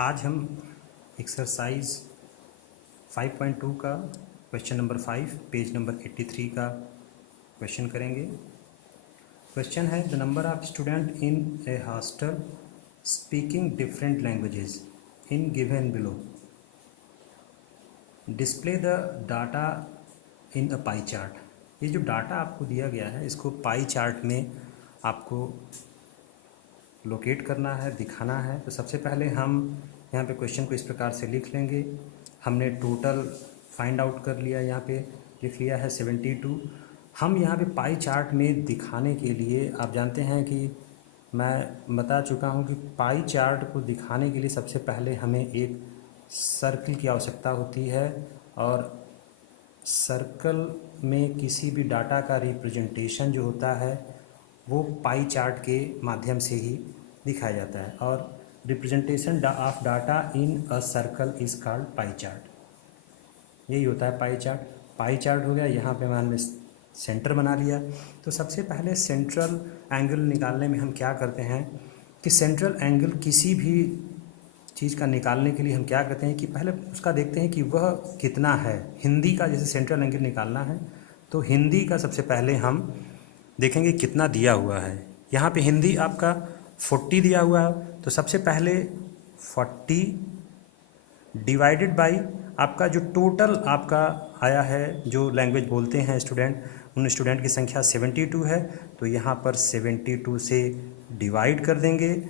आज हम एक्सरसाइज 5.2 का क्वेश्चन नंबर 5 पेज नंबर 83 का क्वेश्चन करेंगे। क्वेश्चन है the number of student in A hostel speaking different languages in given below, display the data in a pie chart. ये जो data आपको दिया गया है इसको पाई चार्ट में आपको लोकेट करना है, दिखाना है। तो सबसे पहले हम यहाँ पे क्वेश्चन को इस प्रकार से लिख लेंगे। हमने टोटल फाइंड आउट कर लिया, यहाँ पे लिख लिया है 72। हम यहाँ पे पाई चार्ट में दिखाने के लिए, आप जानते हैं कि मैं बता चुका हूँ कि पाई चार्ट को दिखाने के लिए सबसे पहले हमें एक सर्कल की आवश्यकता होती है, और सर्कल में किसी भी डाटा का रिप्रेजेंटेशन जो होता है वो पाई चार्ट के माध्यम से ही दिखाया जाता है। और representation of data in a circle is called pie chart. यही होता है पाई चार्ट। पाई चार्ट हो गया, यहाँ पे हमने सेंटर बना लिया। तो सबसे पहले सेंट्रल एंगल निकालने में हम क्या करते हैं कि सेंट्रल एंगल किसी भी चीज़ का निकालने के लिए हम क्या करते हैं कि पहले उसका देखते हैं कि वह कितना है। हिंदी का जैसे सेंट्रल एंगल निकालना है तो हिंदी का सबसे पहले हम देखेंगे कितना दिया हुआ है। यहाँ पे हिंदी आपका 40 दिया हुआ है, तो सबसे पहले 40 डिवाइडेड बाई आपका जो टोटल आपका आया है, जो लैंग्वेज बोलते हैं स्टूडेंट, उन स्टूडेंट की संख्या 72 है। तो यहाँ पर 72 से डिवाइड कर देंगे,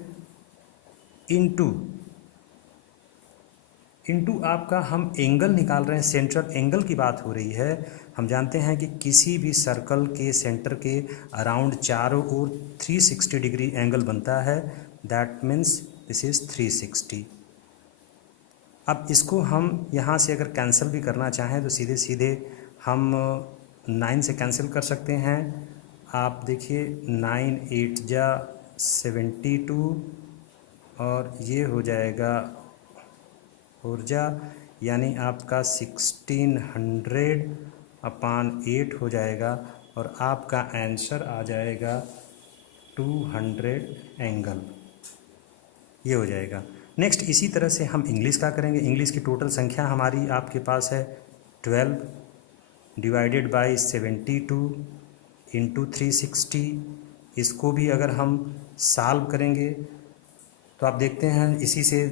इनटू आपका हम एंगल निकाल रहे हैं, सेंट्रल एंगल की बात हो रही है। हम जानते हैं कि किसी भी सर्कल के सेंटर के अराउंड चारों ओर 360 डिग्री एंगल बनता है। That means this is 360। अब इसको हम यहाँ से अगर कैंसिल भी करना चाहें तो सीधे सीधे हम 9 से कैंसिल कर सकते हैं। आप देखिए 9 8 जा 72 और ये हो जाएगा ऊर्जा, यानी आपका 1600 अपान 8 हो जाएगा और आपका आंसर आ जाएगा 200 एंगल। ये हो जाएगा। नेक्स्ट इसी तरह से हम इंग्लिश का करेंगे। इंग्लिश की टोटल संख्या हमारी आपके पास है 12 डिवाइडेड बाई 72 इंटू 360। इसको भी अगर हम सॉल्व करेंगे तो आप देखते हैं इसी से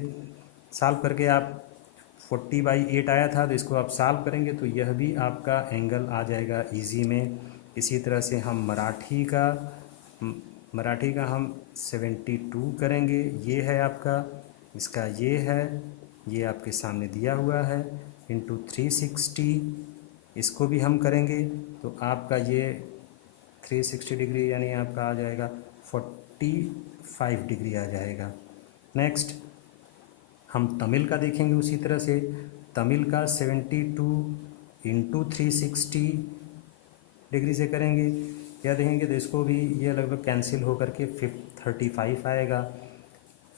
सॉल्व करके आप 40/8 आया था, तो इसको आप सॉल्व करेंगे तो यह भी आपका एंगल आ जाएगा इजी में। इसी तरह से हम मराठी का हम 72 करेंगे। ये है आपका, इसका ये है, ये आपके सामने दिया हुआ है, इंटू 360। इसको भी हम करेंगे तो आपका ये 360 डिग्री यानी आपका आ जाएगा 45 डिग्री आ जाएगा। नेक्स्ट हम तमिल का देखेंगे उसी तरह से। तमिल का 72 इंटू 360 डिग्री से करेंगे, क्या देखेंगे तो इसको भी ये लगभग कैंसिल होकर के 35 आएगा।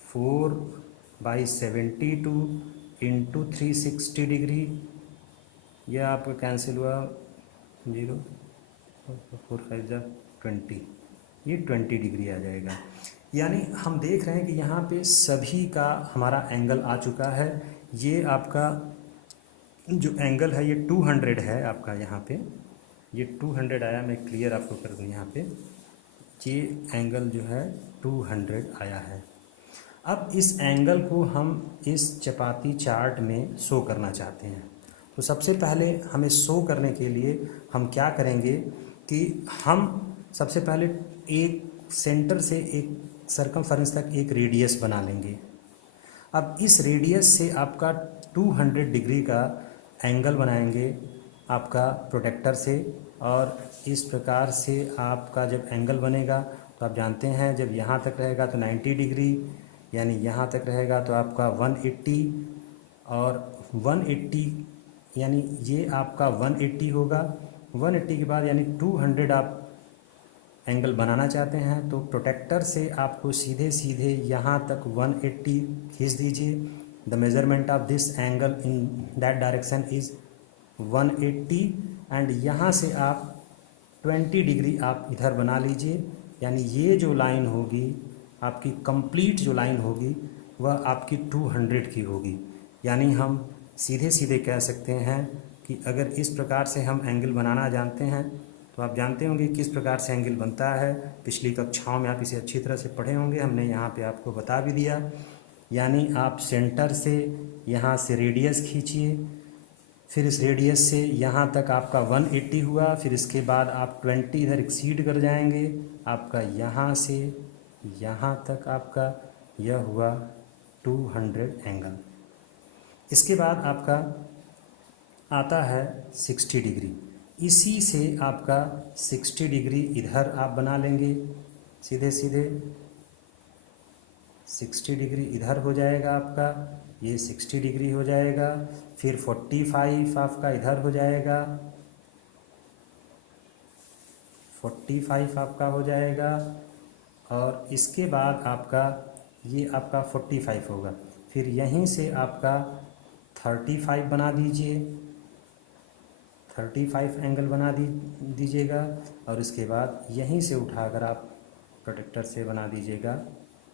4/72 इंटू 360 डिग्री, यह आपका कैंसिल हुआ 0 4 5 जा 20, ये 20 डिग्री आ जाएगा। यानी हम देख रहे हैं कि यहाँ पे सभी का हमारा एंगल आ चुका है। ये आपका जो एंगल है ये 200 है आपका, यहाँ पे ये 200 आया। मैं क्लियर आपको कर दूँ, यहाँ पे ये एंगल जो है 200 आया है। अब इस एंगल को हम इस चपाती चार्ट में शो करना चाहते हैं। तो सबसे पहले हमें शो करने के लिए हम क्या करेंगे कि हम सबसे पहले एक सेंटर से एक सर्कमफरेंस तक एक रेडियस बना लेंगे। अब इस रेडियस से आपका 200 डिग्री का एंगल बनाएंगे आपका प्रोटेक्टर से, और इस प्रकार से आपका जब एंगल बनेगा तो आप जानते हैं जब यहाँ तक रहेगा तो 90 डिग्री, यानी यहाँ तक रहेगा तो आपका 180, और 180 यानी ये आपका 180 होगा। 180 के बाद यानी 200 आप एंगल बनाना चाहते हैं तो प्रोटेक्टर से आपको सीधे सीधे यहाँ तक 180 खींच दीजिए। The measurement of this angle in that direction is 180, and यहाँ से आप 20 डिग्री आप इधर बना लीजिए। यानी ये जो लाइन होगी आपकी कंप्लीट जो लाइन होगी वह आपकी 200 की होगी। यानी हम सीधे सीधे कह सकते हैं कि अगर इस प्रकार से हम एंगल बनाना जानते हैं तो आप जानते होंगे किस प्रकार से एंगल बनता है। पिछली कक्षाओं में आप इसे अच्छी तरह से पढ़े होंगे, हमने यहाँ पे आपको बता भी दिया। यानी आप सेंटर से यहाँ से रेडियस खींचिए, फिर इस रेडियस से यहाँ तक आपका 180 हुआ, फिर इसके बाद आप 20 इधर एक्सीड कर जाएंगे, आपका यहाँ से यहाँ तक आपका यह हुआ 200 एंगल। इसके बाद आपका आता है 60 डिग्री। इसी से आपका 60 डिग्री इधर आप बना लेंगे, सीधे सीधे 60 डिग्री इधर हो जाएगा आपका, ये 60 डिग्री हो जाएगा। फिर 45 आपका इधर हो जाएगा, 45 आपका हो जाएगा। और इसके बाद आपका ये आपका 45 होगा। फिर यहीं से आपका 35 बना दीजिए, 35 एंगल बना दीजिएगा। और इसके बाद यहीं से उठाकर आप प्रोटेक्टर से बना दीजिएगा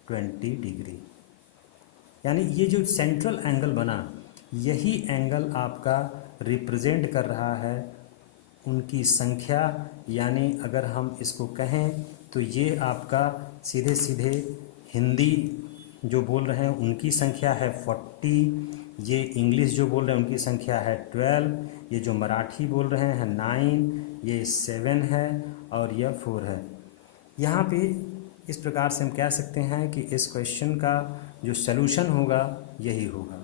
20 डिग्री। यानी ये जो सेंट्रल एंगल बना, यही एंगल आपका रिप्रेजेंट कर रहा है उनकी संख्या। यानी अगर हम इसको कहें तो ये आपका सीधे सीधे हिंदी जो बोल रहे हैं उनकी संख्या है 40, ये इंग्लिश जो बोल रहे हैं उनकी संख्या है 12, ये जो मराठी बोल रहे हैं 9, ये 7 है और यह 4 है। यहाँ पे इस प्रकार से हम कह सकते हैं कि इस क्वेश्चन का जो सलूशन होगा यही होगा।